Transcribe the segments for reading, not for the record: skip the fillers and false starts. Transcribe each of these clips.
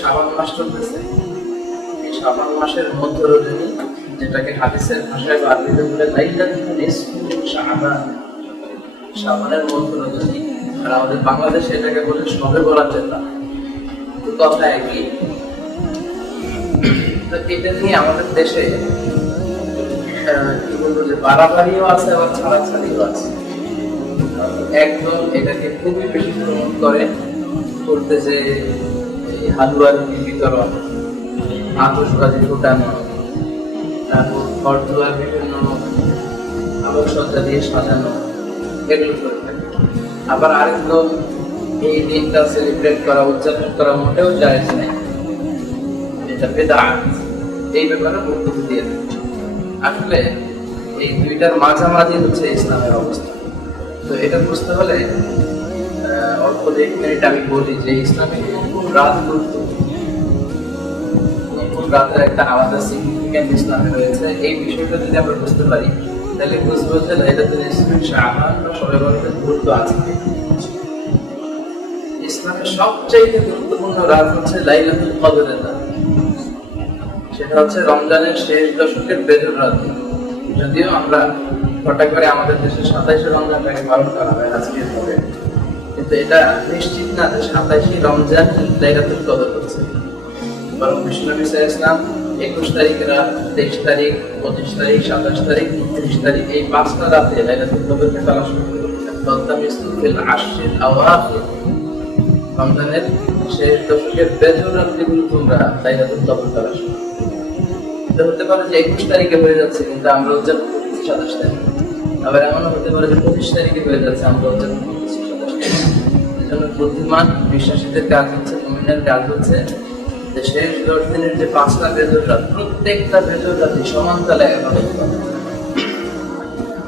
শাবান মাস চলতেছে, এই শাবান মাসের মধ্য রজনী, যেটাকে হাদিসের ভাষায় বা আরবিতে বলে লাইলাতুল নিসফি মিন শাবান, শাবানের মধ্য রজনী, আর আমাদের বাংলাদেশে এটাকে বলে শবে বরাতের রাত। তো কথা একই। তো এটা নিয়ে আমাদের দেশে কি বলবো যে বাড়াবাড়িও আছে আবার ছাড়াছাড়িও আছে। একদম এটাকে খুবই বেশি প্রমোট করে করতেছে হালুয়ার বিতরণ, আতশবাজি ফোটানো, তারপর ঘর দুয়ার বিভিন্ন আলোকসজ্জা দিয়ে সাজানো, এগুলো করে থাকে। আবার আরেকদম এই দিনটা সেলিব্রেট করা, উদযাপন করা মোটেও জায়েজ নেই, এটা বেদাত, এই ব্যাপারে বক্তব্য দিয়ে থাকে। আসলে এই দুইটার মাঝামাঝি হচ্ছে ইসলামের অবস্থা। তো এটা বুঝতে হলে অল্প 1 মিনিট আমি বলি যে ইসলামে কোন রাত গুরুত্বপূর্ণ, কোন রাতের একটা আলাদা সিগনিফিকেন্স ইসলামে রয়েছে। এই বিষয়টা যদি আমরা বুঝতে পারি তাহলে বুঝবো যে লাইলাতুল নিসফি শাবান বা শবে বরাতের গুরুত্ব আছে। ইসলামের সবচেয়ে গুরুত্বপূর্ণ রাত হচ্ছে লাইলাতুল কদরের রাত। সেটা হচ্ছে রমজানের শেষ দশকের বেজর রাত। যদিও আমরা হঠাৎ করে আমাদের দেশে 27শে রমজানটাকে পালন করা হয় আজকের পরে, কিন্তু এটা নিশ্চিত না যে 27শে রমজান লাইলাতুল কদর হচ্ছে। বরং বিশ্বনবী সাল্লাল্লাহু আলাইহি ওয়াসাল্লাম 21 তারিখ রাত, 23 তারিখ, 25 তারিখ, 27 তারিখ, 29 তারিখ এই 5টা রাতে লাইলাতুল কদরকে তালাশ করেছেন। রমজানের শেষ দশকের বেজর রাতগুলো তোমরা লাইলাতুল কদর তালাশ করো। এটা হতে পারে যে 21 তারিখে হয়ে যাচ্ছে কিন্তু আমরা উদযাপন করছি 27 তারিখ, আবার এমনও হতে পারে যে 25 তারিখে হয়ে যাচ্ছে আমরা উদযাপন করছি 27 তারিখ। এজন্য বুদ্ধিমান বিশ্বাসীদের কাজ হচ্ছে, মুমিনের কাজ হচ্ছে যে শেষ 10 দিনের যে 5টা বেজর রাত, প্রত্যেকটা বেজর রাতে সমান তালে ইবাদত করা।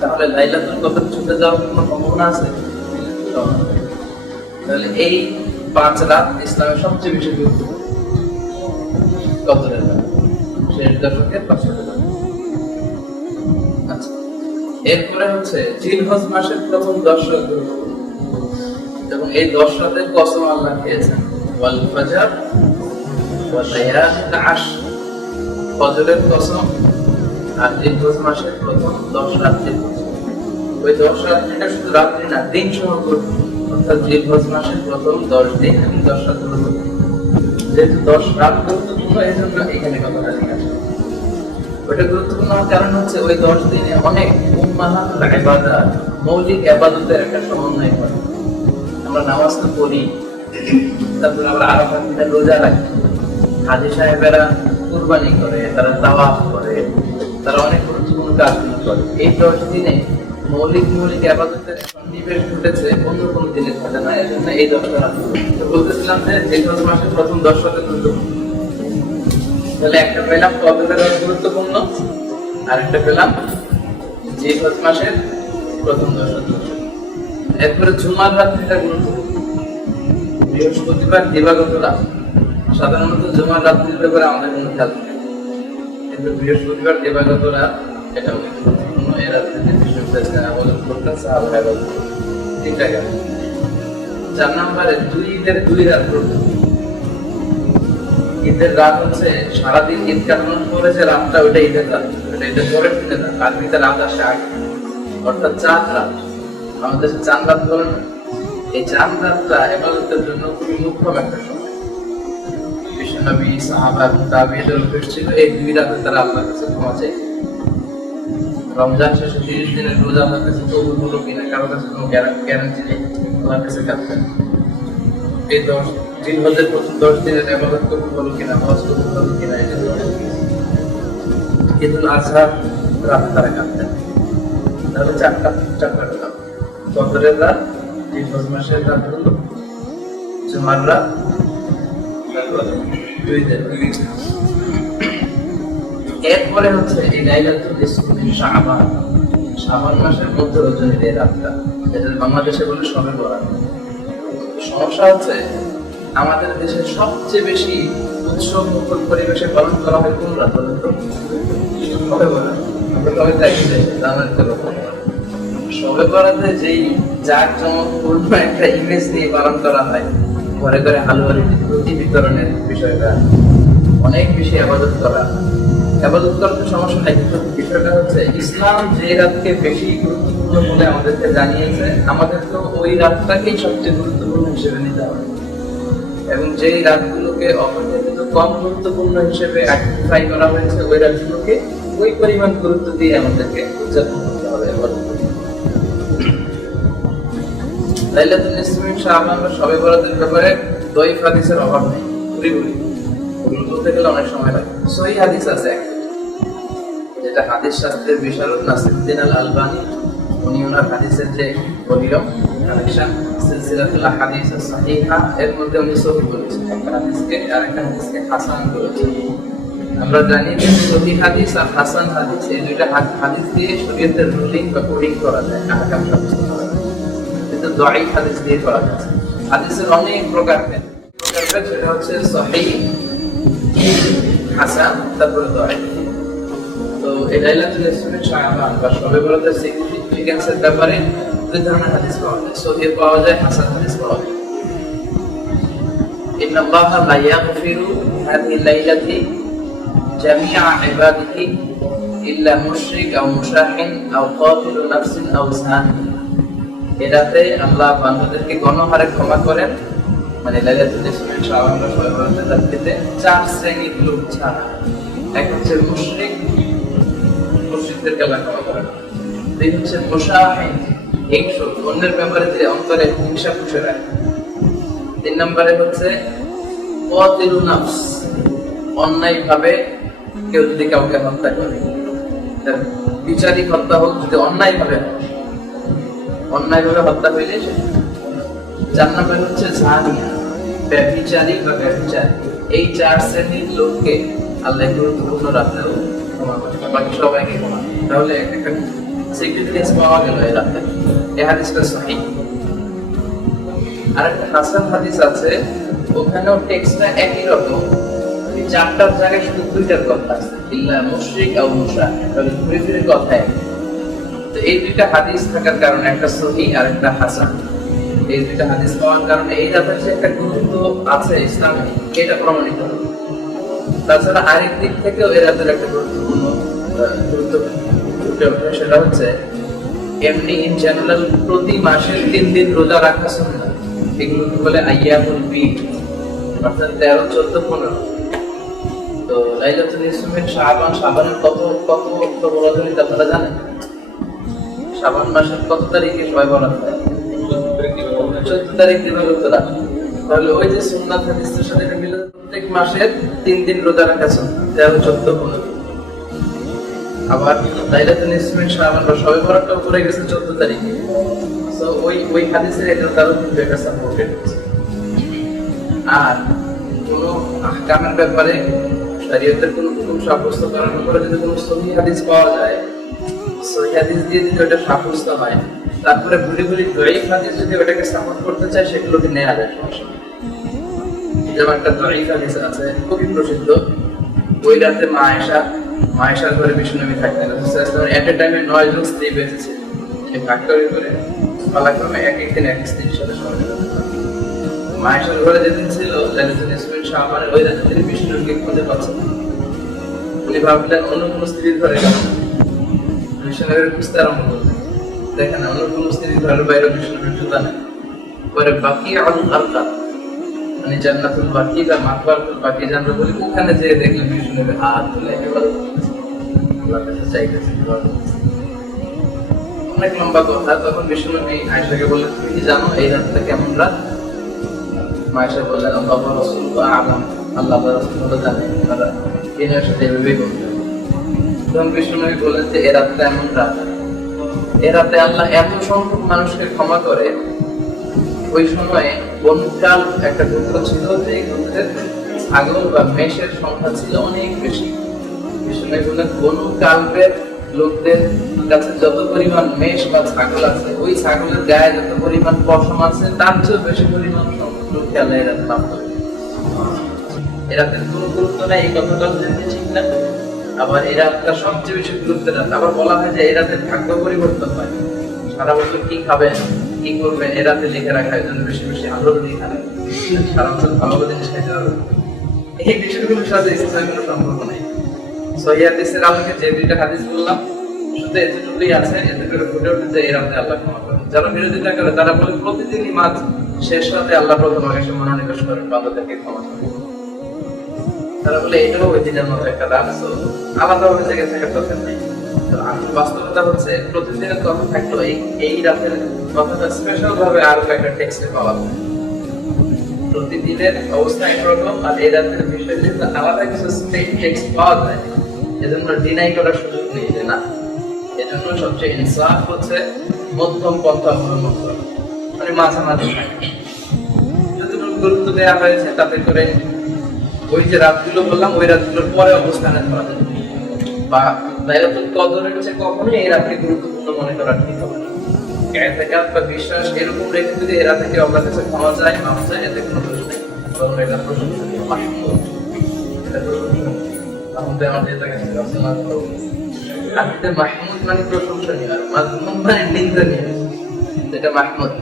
তাহলে লাইলাতুল কদর ছুটে যাওয়ার কোনো সম্ভাবনা আছে? তাহলে এই 5 রাত ইসলামের সবচেয়ে বেশি গুরুত্বপূর্ণ কদরের রাত, শেষ দশকের 5টা রাত। আচ্ছা, এরপরে হচ্ছে জিলহজ মাসের প্রথম 10 রাত গুরুত্বপূর্ণ, এবং এই 10 রাতের কসম আল্লাহ খেয়েছেন, ওয়াল ফাজর ওয়া লায়ালিন আশর, ফজরের কসম আর জিলহজ মাসের প্রথম 10 রাতের কসম। ওই 10 রাতটা শুধু রাত্রি না, দিন সহ গুরুত্বপূর্ণ, অর্থাৎ জিলহজ মাসের প্রথম 10 দিন এবং 10 রাত গুরুত্বপূর্ণ। যেহেতু 10 রাত গুরুত্বপূর্ণ, এই জন্য এখানে কথাটা লেখা আছে। ওটা গুরুত্বপূর্ণ কারণ হচ্ছে ওই 10 দিনে অনেক উম্মাহাতুল ইবাদত, মৌলিক ইবাদতের একটা সমন্বয় করে। আমরা নামাজ তো পড়ি, তারপর আমরা আরাফাত দিনে রোজা রাখি, হাজী সাহেবেরা কুরবানি করে, তারা তাওয়াফ করে, তারা অনেক গুরুত্বপূর্ণ কাজগুলো করে। এই 10 দিনে মৌলিক ইবাদতের সন্নিবেশ ঘটেছে, অন্য কোনো দিনে ঘটে না। এই জন্য এই 10টা রাত বলতেছিলাম যে জিলহজ মাসের প্রথম 10 রাত গুরুত্বপূর্ণ। তাহলে একটা পেলাম কদরের রাত গুরুত্বপূর্ণ, আর একটা পেলাম জিলহজ মাসের প্রথম 10 রাত। এরপরে জুমার রাত এটা গুরুত্বপূর্ণ, বৃহস্পতিবার দিবাগত রাত। সাধারণত জুমার রাত্রির ব্যাপারে আমাদের কোনো খেয়াল থাকে, কিন্তু বৃহস্পতিবার দিবাগত রাত এটা গুরুত্বপূর্ণ। এর রাত্রিতে তিনটা গেল। 4 নম্বরে ঈদের 2 রাত গুরুত্বপূর্ণ। ঈদের রাত হচ্ছে সারাদিন ঈদ কাটানোর পরে যে রাতটা, ওইটা ঈদের রাত, ওইটা ঈদের পরের দিনের রাত, আর ঈদের রাত আসে আগে, অর্থাৎ 4 রাত। আমাদের দেশে 4 রাত বলে না, এই 4 রাতটা ইবাদতের জন্য খুবই মুখ্যম একটা সময়। বিশ্বনবী, সাহাবা এবং তাবেঈদের অভ্যাস ছিল এই 2 রাতে তারা আল্লাহর কাছে ক্ষমা চাইতেন। রমজান শেষে 30 দিনের রোজা আল্লাহর কাছে কবুল হলো কিনা কারো কাছে কোনো গ্যারান্টি নেই, আল্লাহর কাছে কাঁদতেন। এই 10 জিলহজের প্রথম 10 দিনের ইবাদত কবুল হলো কিনা, হজ কবুল হলো কিনা, এটা ঈদুল আজহার রাতে তারা কাঁদতেন। তাহলে 4টা রাত, কদরের রাত, জিলহজ মাসের রাত হলো, জুমার রাত, তারপর ঈদের রাত। এরপরে হচ্ছে এই লাইলাতুল নিসফি মিন শাবান, শাবান মাসের মধ্য রজনীর এই রাতটা, যেটা বাংলাদেশে বলে শবে বরাত। সমস্যা হচ্ছে আমাদের দেশে সবচেয়ে বেশি উৎসব মুখর পরিবেশে পালন করা হয় কোন রাত বলেন তো? শবে বরাত। আমরা সবাই তাই জানার তো শবে বরাতে যেই জাঁকজমকপূর্ণ একটা ইমেজ নিয়ে পালন করা হয়, ঘরে ঘরে হালুয়ারি রুটি বিতরণের বিষয়টা, অনেক বেশি আবাদত করা। আবাদত করতে সমস্যা নাই, কিন্তু বিষয়টা হচ্ছে ইসলাম যে রাতকে বেশি গুরুত্বপূর্ণ বলে আমাদেরকে জানিয়েছে, আমাদের তো ওই রাতটাকেই সবচেয়ে গুরুত্বপূর্ণ হিসেবে নিতে হবে, এবং যেই রাতগুলোকে অপেক্ষাকৃত কম গুরুত্বপূর্ণ হিসেবে আইডেন্টিফাই করা হয়েছে, ওই রাতগুলোকে ওই পরিমাণ গুরুত্ব দিয়ে আমাদেরকে উদযাপন করতে হবে। লাইলাতুল নিসফ মিন শাবান বা শবে বরাতের ব্যাপারে দয়ীফ হাদিসের অভাব নেই, পুরোপুরি ওগুলো বলতে গেলে অনেক সময় লাগে। সহিহ হাদিস আছে, যেটা হাদিস শাস্ত্রের বিশারদ নাসিরউদ্দিন আল আলবানী, উনি ওনার হাদিসের যে ভলিউম কালেকশন সিলসিলাতুল আহাদিস as-সাহিহা, এর মধ্যে উনি সহিহ বলেছেন, একটা হাদিসকে আর একটা হাদিসকে হাসান বলেছেন। আমরা জানি যে সহিহ হাদিস আর হাসান হাদিস, এই দুইটা হাদিস দিয়ে শরীয়তের রুলিং বা কোডিং করা যায়, আহকাম সাব্যস্ত করা যায়, কিন্তু দাঈফ হাদিস দিয়ে করা যায়। হাদিসের অনেক প্রকারভেদ, সেটা হচ্ছে সহিহ, হাসান, তারপরে দাঈফ। তো এই লাইলাতুল নিসফ মিন শাবান বা শবে বরাতের সিগনিফিকেন্সের ব্যাপারে দুই ধরনের হাদিস পাওয়া যায়, সহিহ পাওয়া যায়, হাসান হাদিস পাওয়া যায়। ইন্নাল্লাহা লা ইয়াগফিরু হাযিহি লাইলাতি জামিআ ইবাদিহি ইল্লা মুশরিক আও মুশাহিন আও কাতিলু নাফসিন আও জানি। এরাতে আল্লাহ বান্দাদেরকে গণহারে ক্ষমা করেন, মানে লাইলাতুল নিসফ মিন শাবান বা শবে বরাতের রাতে চার শ্রেণীর লোক ছাড়া। এক হচ্ছে মুশরিক, মুশরিকদেরকে আল্লাহ ক্ষমা করেন। দুই হচ্ছে মুশাহিন, হিংসুক, অন্যের ব্যাপারে যে অন্তরে হিংসা পুষে রাখে। তিন নম্বরে হচ্ছে কাতিলু নাফস, অন্যায়ভাবে কেউ যদি কাউকে হত্যা করে, বিচারিক হত্যা হোক, যদি অন্যায়ভাবে হত্যা হইলে। চার নম্বরে হচ্ছে জানিয়া, ব্যভিচারী বা ব্যভিচারী। এই চার শ্রেণীর লোককে আল্লাহ গুরুত্বপূর্ণ রাতেও ক্ষমা করে, বাকি সবাইকে ক্ষমা। তাহলে একটা সিগনিফিকেন্স পাওয়া গেল এই রাতে। এই হাদিসটা সহিহ। আর একটা হাসান হাদিস আছে, ওখানেও টেক্সটটা একই রকম, এই চারটার জায়গায় শুধু দুইটার কথা আছে, ইল্লা মুশরিক আও মুশাহিন, তাহলে ঘুরে ফিরে কথায়। তো এই দুইটা হাদিস থাকার কারণে, একটা সহিহ আর একটা হাসান, এই দুইটা হাদিস পাওয়ার কারণে এই রাতের যে একটা গুরুত্ব আছে ইসলামে, এটা প্রমাণিত হবে। তাছাড়া আরেক দিক থেকেও এই রাতের একটা গুরুত্ব উঠে ওঠে, সেটা হচ্ছে এমনি ইন জেনারেল প্রতি মাসের 3 দিন রোজা রাখা সুন্নাত। এগুলোকে বলে আইয়ামুল বীদ, অর্থাৎ 13, 14, 15। তো লাইলাতুল নিসফ মিন শাবান, শাবানের কত বরাত আপনারা জানেন? শাবান মাসের কত তারিখে শবে বরাত হয়? 14 তারিখ দিবাগত রাত। তাহলে ওই যে সুন্নাত হাদিসের সাথে মিলে প্রত্যেক মাসের 3 দিন রোজা রাখা সুন্নাত, 13, 14, 15। আবার লাইলাতুল নিসফ মিন শাবান বা শবে বরাতটা পড়ে গেছে 14 তারিখে। সো ওই হাদিসের এটার কারণ কিন্তু এটা সাপোর্টেড হচ্ছে। আর কোন আহকামের ব্যাপারে শরীয়তের কোন হুকুম সাব্যস্ত করার ব্যাপারে যদি কোনো সহিহ হাদিস পাওয়া যায়, সহিহ হাদিস দিয়ে যদি ওটা সাব্যস্ত হয়, তারপরে ঘুরে দাঈফ হাদিস যদি ওটাকে সাপোর্ট করতে চায়, সেগুলোকে নেওয়া যায়। যেমন একটা দাঈফ হাদিস আছে খুবই প্রসিদ্ধ, ওই রাতে মায়েশার ঘরে বিষ্ণুনবী থাকতেন, এট এ টাইমে 9 জন স্ত্রী বেঁচেছে। এই ফ্যাক্টরি করে পালাক্রমে এক দিন এক স্ত্রীর সাথে মায়েশার ঘরে যেদিন ছিল লাইলাতুল নিসফ মিন শাবান, ওই রাতে তিনি বিষ্ণুকে খুঁজে পাচ্ছেন। উনি ভাবলেন অন্য কোনো স্ত্রীর ঘরে গেল, বিষ্ণুনবীর খুঁজতে আরম্ভ করলেন। দেখেন অন্য কোনো স্ত্রীর ঘরের বাইরে বিষ্ণুনবীর জুতা নেই। পরে বাকি আল-আরকাদ, মানে জান্নাতুল বাকি বা মাকবারাতুল বাকি জানতে বলি, ওখানে যেয়ে দেখলেন বিষ্ণুনবী হাত তুলে আল্লাহর কাছে চাইতেছেন। অনেক লম্বা কথা। তখন বিষ্ণুনবী আয়েশাকে বললেন, তুমি কি জানো এই রাতটা কেমন রাত? আয়েশা বললেন, আল্লাহু ওয়া রাসূলুহু আ'লাম, আল্লাহ ওয়া রাসূলুহু জানেন। তারা দিনের সাথে এভাবেই বললেন। তখন বিষ্ণুনবী বললেন যে এই রাতটা এমন রাত, এই রাতে আল্লাহ এত সংখ্যক মানুষকে ক্ষমা করে। ওই সময়ে বনুকাল একটা গোত্র ছিল, যে গোত্রের ছাগল বা মেষের সংখ্যা ছিল অনেক বেশি। বিষ্ণুনবী বললেন, বনুকালের লোকদের কাছে যত পরিমাণ মেষ বা ছাগল আছে, ওই ছাগলের গায়ে যত পরিমাণ পশম আছে, তার চেয়ে বেশি পরিমাণ লোককে আল্লাহ এরা লাভ করে। এরাতের কোনো গুরুত্ব নাই, এই কথাটা ঠিক না। আবার এই রাতটা সবচেয়ে বেশি গুরুত্বের রাত। আবার বলা হয় যে এই রাতের ভাগ্য পরিবর্তন হয়, সারা বছর কি খাবেন কি করবেন এ রাতে লিখে রাখা, এই জন্য বেশি বেশি আলো দিয়ে খাবেন। হারাম তো ভালো জিনিস খাইতে হবে, এই বিষয়গুলোর সাথে ইসলামের কোনো সম্পর্ক নেই। সহিহ হাদিসের আলোকে যে দুইটা হাদিস বললাম শুধু এতটুকুই আছে, এতে করে ফুটে উঠে যে এই রাতে আল্লাহ ক্ষমা করেন। যারা বিরোধিতা করে তারা বলে প্রতিদিনই মাঝ শেষ রাতে আল্লাহ প্রথম আকাশে মনোনিবেশ করেন বান্দাদেরকে ক্ষমা করেন। তারা বলে এটাও ওই দিনের মতো একটা রাত, আলাদাভাবে জেগে থাকার দরকার নেই। বাস্তবতা হচ্ছে প্রতিদিনের কথা থাকলেও এই রাতের কথাটা স্পেশাল ভাবে আরো একটা টেক্সটে পাওয়া যায়। প্রতিদিনের অবস্থা একরকম আর এই রাতের বিষয় যেহেতু আলাদা কিছু টেক্সট পাওয়া যায়, এজন্য ডিনাই করার সুযোগ নেই যে না। এজন্য সবচেয়ে ইনসাফ হচ্ছে মধ্যম পন্থা অবলম্বন করা, মানে মাঝামাঝি থাকা। যতটুকু গুরুত্ব দেওয়া হয়েছে তাতে করে ওই যে রাতগুলো বললাম ওই রাতগুলোর পরে অবস্থানে ধরা যাবে, বা লাইলাতুল কদরের চেয়ে কখনোই এই রাতকে গুরুত্বপূর্ণ মনে করা ঠিক হবে না। ইতিকাদ বা বিশ্বাস এরকম রেখে যদি এরা থেকে আল্লাহর কাছে ক্ষমা যায়, মাফ যায়, এতে কোনো দোষ নেই, বরং এটা প্রশংসনীয়, মাহমুদ। এটা প্রশংসনীয়, আমাদের এটাকে রচনা করব। আজকে মাহমুদ মানে প্রশংসনীয়, আর মাযমুম মানে নিন্দনীয়। এটা মাহমুদ।